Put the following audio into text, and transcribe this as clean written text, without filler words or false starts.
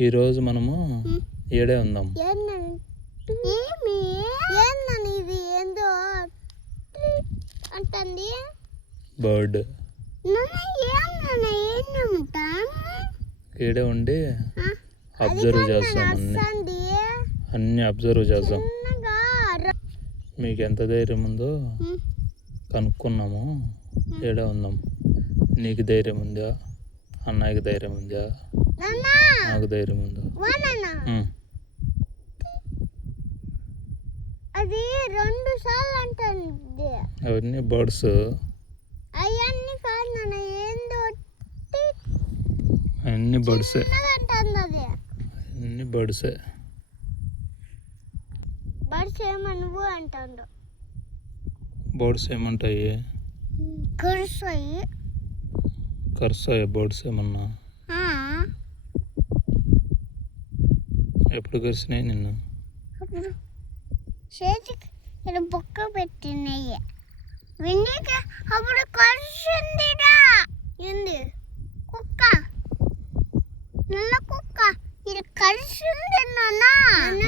ఈరోజు మనము ఏడే ఉందాం. ఇది ఏందో అంటుంది బర్డ్ ఏడే ఉండి అబ్జర్వ్ చేస్తాం. అన్నీ అబ్జర్వ్ చేస్తాం. మీకు ఎంత ధైర్యం ఉందో కనుక్కున్నాము. ఏడే ఉందాం. నీకు ధైర్యం ఉందా? అన్నయ్యకి ధైర్యం ఉందా? నాకు ధైర్యం ఉందా? అది 2 సార్లు అంటుంది. అవన్నీ బర్డ్స్. అవన్నీ కాదు నాన్న, ఏందో అన్ని బర్డ్సే. అంటుంది. అన్ని బర్డ్సే. బర్డ్స్ ఏమనువు అంటుండు. బర్డ్స్ ఏమంటాయి? కరుస్తాయి బర్డ్స్ ఏమన్నా? ఎప్పుడు కరిసినాయి నిన్ను? చేతికి ఇలా బొక్క పెట్టినాయి. విన్నీక అప్పుడు కరిసిందిరా. ఏంది కుక్క, నల్ల కుక్క ఇది కరిసింది నాన్న.